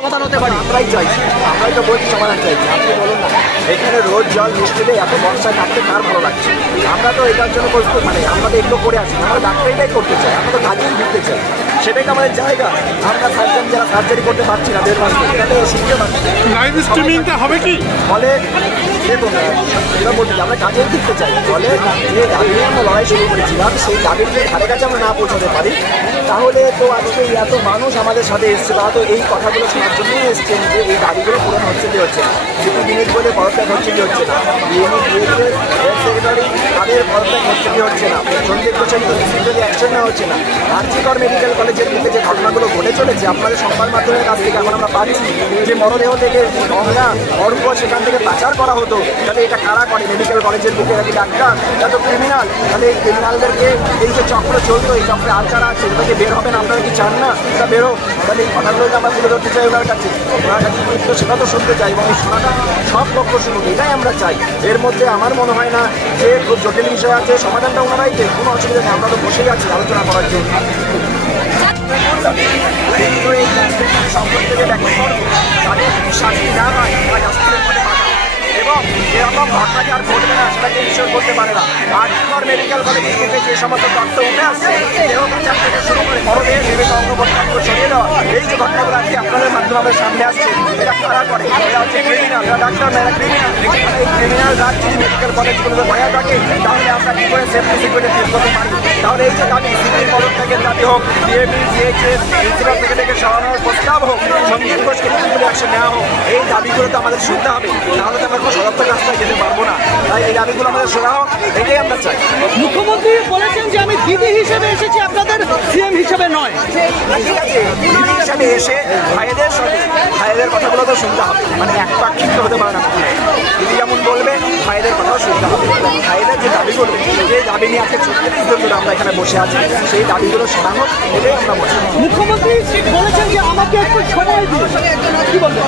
সমাধান হতে পারে। আমরাই চাইছি, আমরাই তো বলছি সমাধান চাইছি। আপনি বলুন না, এখানে রোজ জল মিষ্টিতে এত বর্ষায় থাকতে কার ভালো লাগছে? আমরা তো এটার জন্য প্রস্তুত, মানে আমরা তো এগুলো করে আসি, আমরা ডাক্তারিটাই করতে চাই, আমরা তো কাজেই ঢুকতে চাই, সেটাই তো আমাদের জায়গা। আমরা সার্জন যারা সার্জারি করতে পারছি না 1.5 মাস ধরে, তাহলে শিখতে পারছি। লাইভ স্ট্রিমিংটা হবে কি? ফলে দেখুন, এবার বলছি আমরা কাজেই ঢুকতে চাই। ফলে যে দাবি নিয়ে আমরা লড়াই শুরু করেছিলাম, সেই দাবির যে ধারে কাছে আমরা না পৌঁছাতে পারি, তাহলে তো আজকে এত মানুষ আমাদের সাথে এসছে, তারা তো এই কথাগুলো শোনার জন্যই এসছেন যে এই দাবিগুলো পূরণ হচ্ছে কি হচ্ছে না, দুটো জিনিস বলে পদত্যাগ হচ্ছে কি হচ্ছে না, হেলথ সেক্রেটারি তাদের পদত্যাগ হচ্ছে কি হচ্ছে না, সন্দীপ ঘোষের ডিসিপ্লিনারি অ্যাকশন নেওয়া হচ্ছে না, আরজিকর মেডিকেল কলেজের বুকে যে ঘটনাগুলো ঘটে চলেছে আপনাদের সংবাদ মাধ্যমের কাছ থেকে এখন আমরা পাচ্ছি যে মরদেহ থেকে গঙ্গা অর্ঘ সেখান থেকে পাচার করা হতো, তাহলে এটা কারা করে? মেডিকেল কলেজের বুকে নাকি ডাক্তার, এটা তো ক্রিমিনাল। তাহলে এই ক্রিমিনালদেরকে এই যে চক্র চলতো, এই চক্রে আর যারা আছে এটাকে বের হবেন, আপনারা কি চান না এটা বেরো? তাহলে এই কথাগুলোকে আমরা তুলে ধরতে চাই ওনার কাছে, ওনার কাছে তো সেটা তো শুনতে চাই, এবং এই শোনাটা সব পক্ষ শুনুক, এটাই আমরা চাই। এর মধ্যে আমার মনে হয় না যে খুব জটিল বিষয় আছে, সমাধানটা ওনারাই দেয়, কোনো অসুবিধা নেই, আমরা তো বসেই আছি আলোচনা করার জন্য। সম্পদ থেকে ব্যাখ্যা করবো, তাদের শাস্তি না হয় এবং এরকম ঘটনাকে আর ঘটবে না সেটাকে ইনশিওর করতে পারে না। আরজিকর মেডিকেল কলেজের থেকে যে সমস্ত তথ্য উঠে আসছে, দেহ পাচার থেকে শুরু করে মরদেহের বিভিন্ন অঙ্গ প্রত্যঙ্গ সরিয়ে দেওয়া, এই যে ঘটনাগুলো আজকে আপনাদের মাধ্যমে আমাদের সামনে আসছে, এটা কারা করে? এরা হচ্ছে ক্রিমিনাল, এরা ডাক্তার না, এরা ক্রিমিনাল। এই ক্রিমিনাল রাজ যদি মেডিকেল কলেজগুলোতে ভয়া থাকে, তাহলে আমরা কী করে সেফটি সিকিউরিটি ফিল করতে পারি? তাহলে এই যে দাবি, সিভিল পদত্যাগের দাবি হোক, ডিএবি, সিএইচএস, প্রিন্সিপাল সেক্রেটারিকে সরানোর প্রস্তাব হোক, সন্দীপ ঘোষকে ডিসিপ্লিনারি অ্যাকশন নেওয়া হোক, এই দাবিগুলো তো আমাদের শুনতে হবে, নাহলে তো আমরা কোনো সদর্থক রাস্তায় যেতে পারবো না। তাই এই দাবিগুলো আমাদের শোনা হোক, এটাই আমরা চাই। মুখ্যমন্ত্রী বলেছেন যে আমি দিদি হিসেবে এসেছি, আপনাদের সিএম হিসেবে নয়। ঠিক আছে, দিদি হিসাবে এসে ভাইদের সাথে ভাইদের কথাগুলো তো শুনতে হবে, মানে এক পাক্ষিক হতে পারে না। দিদি যেমন বলবে ভাইদের কথাও শুনতে হবে। ভাইদের যে দাবিগুলো, যে দাবি নিয়ে আজকে 36 দিন ধরে আমরা এখানে বসে আছি, সেই দাবিগুলো শোনা হোক, এটাই আমরা বলছি। মুখ্যমন্ত্রী বলেছেন যে আমাকে একটু সময় দিন, কি বলবো,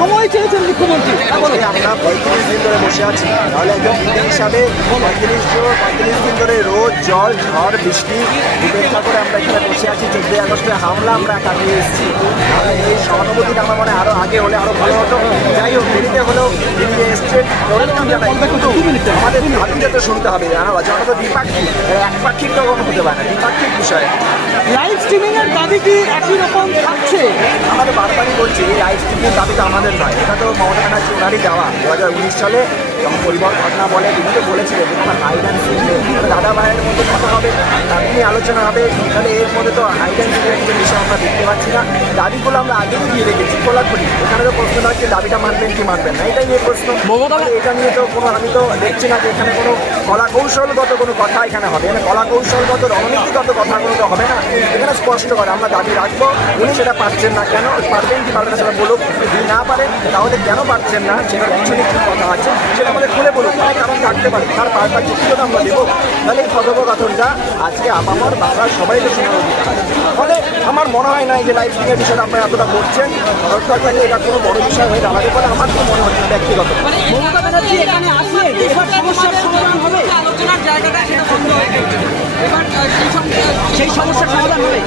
সময় চেয়েছেন মুখ্যমন্ত্রী। আমরা 35 দিন ধরে বসে আছি, তাহলে একজন দিদি হিসাবে 35 দিন ধরে রোজ জল ঝড় বৃষ্টি উপেক্ষা করে আমরা এখানে বসে আছি। 14 আগস্টে হামলা আমরা কাটিয়ে এসেছি, তাহলে এই সহানুভূতিটা আমার মনে আরও আগে হলে আরও ভালো হতো। যাই হোক, দেরিতে হলেও দিদি এসছেন, আমাদের দাবিটা তো শুনতে হবে, জানা তো দ্বিপাক্ষিক, একপাক্ষিক তো কোনো হতে পারে না, দ্বিপাক্ষিক বিষয়। লাইভ স্ট্রিমিং এর দাবি কি একই রকম থাকছে? আমাদের বারবারই বলছি, এই লাইভ স্ট্রিমের দাবিটা আমাদের নয়, এটা তো মমতা ব্যানার্জি ওনারই দেওয়া। 2019 সালে যখন পরিবার ঘটনা বলে, তিনি তো বলেছিলেন যে তোমার হাইড অ্যান্ড সিক দাদা ভাইয়ের মধ্যে কথা হবে, তার নিয়ে আলোচনা হবে। তাহলে এর মধ্যে তো হাইড অ্যান্ড সিকের কিছু বিষয় আমরা দেখতে পাচ্ছি না। দাবিগুলো আমরা আগেই দিয়ে রেখেছি খোলাখুলি, এখানে তো প্রশ্ন হচ্ছে দাবিটা মানবেন কি মানবেন না, এটাই নিয়ে প্রশ্ন। এটা নিয়ে তো কোনো, আমি তো দেখছি না যে এখানে কোনো কলা কৌশলগত কোনো কথা এখানে হবে, মানে কলা কৌশলগত রণনীতিগত কথাগুলো তো হবে না। এখানে স্পষ্ট করে আমরা দাবি রাখবো, উনি সেটা পারছেন না, কেন পারবেন কি পারবেন না সেটা বলুক, যদি না পারেন তাহলে কেন পারছেন না সেটার পিছনে কী কথা আছে সেটা আমাদের খুলে বলুক, তাই কারণ থাকতে পারে, তার পাল্টা যুক্তিও আমরা দেবো। তাহলে এই কথোপকথনটা আজকে আমার বাংলার সবাই তো শোনার অধিকার আছে। ফলে আমার মনে হয় না এই যে লাইভ স্ট্রিমের বিষয়টা আপনারা এতটা করছেন, সরকার থেকে এটা কোনো বড় বিষয় হয়ে দাঁড়াবে বলে আমার তো মনে হচ্ছে ব্যক্তিগত। মমতা ব্যানার্জি এখানে আসলে এবার সমস্যার সমাধান হবে, আলোচনার জায়গাটা সেটা বন্ধ হয়ে গেছে, এবার সেই সমস্যার সমাধান হবে।